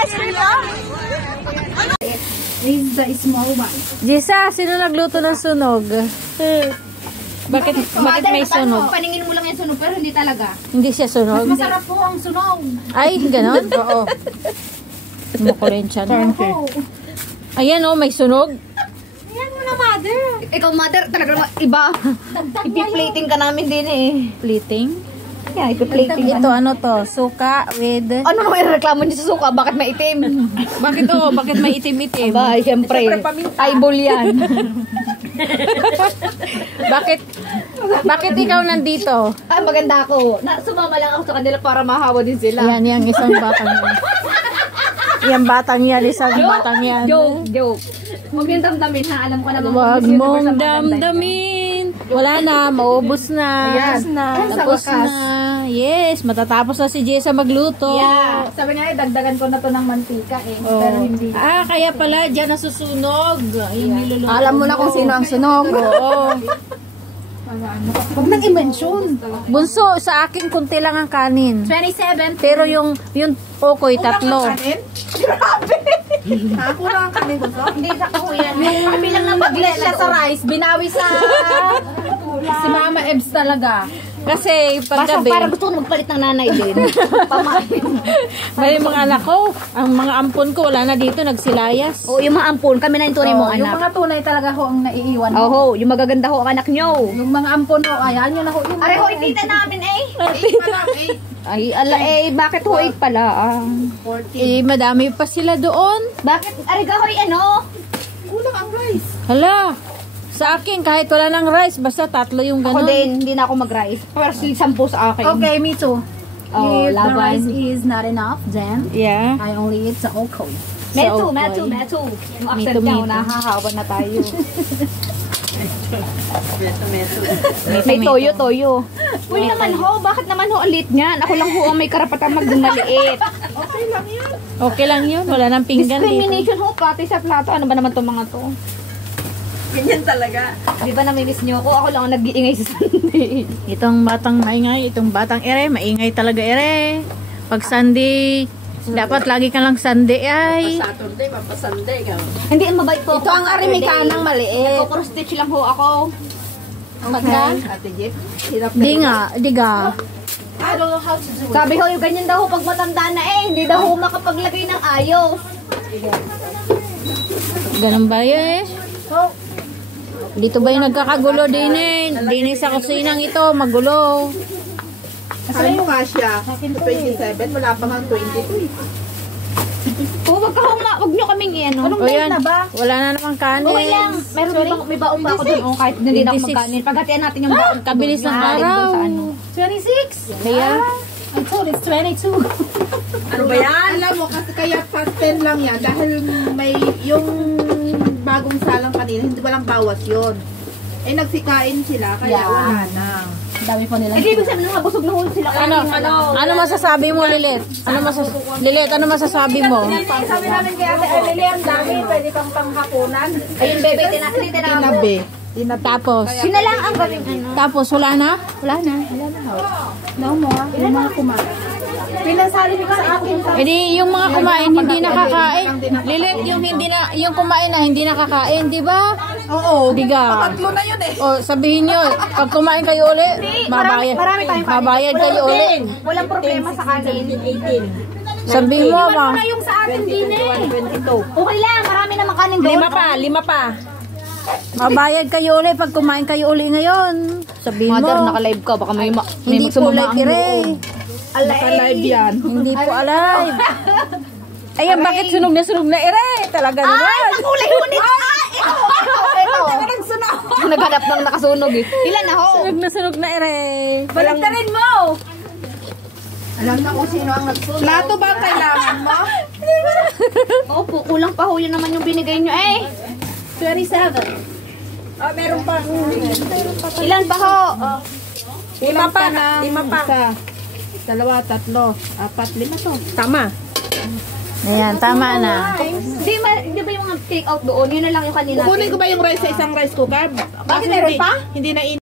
ice cream mo? This is the small one. Jisa, sino nagluto ng sunog? Bakit may sunog? Paningin mo lang yung sunog pero hindi talaga. Hindi siya sunog? Mas masarap po ang sunog. Ay, ganon? Oo. Mukulin siya. Ayan o, may sunog. Ayan mo na, mother. Ikaw, mother, talaga iba. Ipi-plating ka namin din eh. Plating? Yeah, ipi-plating. Ito, ano to? Suka with... Ano naman yung reklamo niyo sa suka? Bakit may itim? Bakit o? Bakit may itim-itim? Aba, siyempre. Eyeball yan. Bakit ikaw nandito? Ah, maganda ako. Sumama lang ako sa kanila para mahawa din sila. Yan, yung isang batang yan. Yan batang yan, isang batang yan. Joke. Huwag niyong damdamin ha. Alam ko naman. Huwag mong damdamin. Wala na, maubos na. Ayan. Tapos na. Yes, matatapos na si Jessa magluto. Yeah. Sabi nga dagdagan ko na to ng mantika eh. Oh. Pero hindi. Ah, kaya pala, dyan nasusunog. Ayun, Alam mo na kung sino ang sunog. Oo. Huwag nang i-mention. Bunso, sa akin kunti lang ang kanin. 27. Pero yung okoy, tatlo. Grabe! Kulang ang kanin ko. Hindi sa kahuyan. Yung kabilang na mag-less siya sa rice, binawi sa si Mama Ebs talaga. Kasi paggabi, Para gusto ko magpalit ng nanay din. Pamain. may mga anak ko, ang mga ampon ko wala na dito, nagsilayas. Oo, yung mga ampon, kami na yung tunay mong anak. Yung mga tunay talaga ho ang naiiwan. Oo, yung magaganda ho ang anak nyo. Yung mga ampon ho, ayan nyo na ho. Yung Aray ho, itita namin eh. Ay, ala eh, bakit ho pala? Eh, madami pa sila doon. Bakit? Aray ka hoy, ano? kulang ang rice. Hala, sa akin kahit wala ng rice, basta tatlo yung Ako ganun. din, hindi na ako mag-rice. Pero 10 sa akin. Okay, me too. Oh, If the laban. rice is not enough, then Yeah. I only eat the okoy. Metu. Sa Yung Metu, accent niya, metu. nahahawa na tayo. May toyo. Uy naman ho, bakit naman ho ang liit niyan? Ako lang ho ang may karapatan magmaliit. Okay lang yun, wala nang pinggan dito. Discrimination ho, pati sa plato. Ano ba naman itong mga to? Ganyan talaga. Di ba namimiss niyo ako? Ako lang ang nag-iingay sa Sunday. Itong batang maingay, itong batang ere, maingay talaga ere. Pag Sunday, dapat lagi ka lang Sunday ay. Saturday, mapasunday ka. Hindi, mabait po. Ito ang arimikanang maliit. Nagko-cross-stitch lang ho ako. Okay. Ate Jeep, hirap na. Di ga. I don't know how to do it. Sabi ho, yung ganyan daw ho pag matanda na hindi daw ho makapaglagay ng ayos. Ganun ba yun eh? Dito ba yung nagkakagulo din eh? Din sa kusinang ito, magulo. Sabi mo nga siya, 27, wala pa nga 22. Oh, wag nyo kaming ano. O yan, wala na namang kanin. Okay lang. May baon pa ako doon. Oh, kahit hindi na ako 26. magkanin. Pagkatian natin yung baon. Kabilis ng araw. 26? Kaya, I thought it's 22. Ano ba yan? Alam mo, kasi kaya past 10 lang yan. Dahil may yung bagong salang kanina, hindi walang bawas yun. Eh, nagsikain sila, kaya wala na. Dami po nila. Eh, ibig sabihin na mabusog na huli sila. ano masasabi mo, Lilit? Lilit, ano masasabi mo? Sabi namin kay Ate Emily, ang dami, pwede pang panghapunan. Ayun, bebe, tinasli tinawag. Tinabi. Tapos, Sila lang ang gawing ano. tapos wala na? Wala na. No more, yung mga kumain. Pinasali ko sa akin. E di, yung mga kumain hindi nakakain. Lilit, yung kumain na hindi nakakain, di ba? Oo. Diga. Tatlo na yun eh. O, sabihin nyo, pag kumain kayo uli, mabayad. marami tayong kanin. Mabayad kayo uli. Walang problema sa kanin. Sabihin mo, ma. Ano na yung sa atin din eh. Okay lang, marami namang kanin doon. Lima pa. Mabayad kayo uli pag kumain kayo uli ngayon. Sabihin mo. Mother, naka-live ka. Baka may Hindi po live kire. Naka-live yan. Hindi po alive. Ayan, bakit sunog na ire? Talaga naman. Ay, nakulay-unit! Ito. Naghanap ng nakasunog eh. Ilan na ho? Sunog na ire. Balagtarin mo! Alam na kung sino ang nagsulat. Plato ba ang kailangan mo? Opo, kulang pa ho. Yun naman yung binigay nyo eh. 27. Meron pa. Ilan pa ho? Lima pa. Isa. Dalawa, tatlo, apat, 5 to. Tama. Ayan, tama na. Di ba yung mga take out doon? Yun na lang yung kanina. Kukunin ko ba yung rice sa isang rice cooker? Bakit meron pa? Hindi na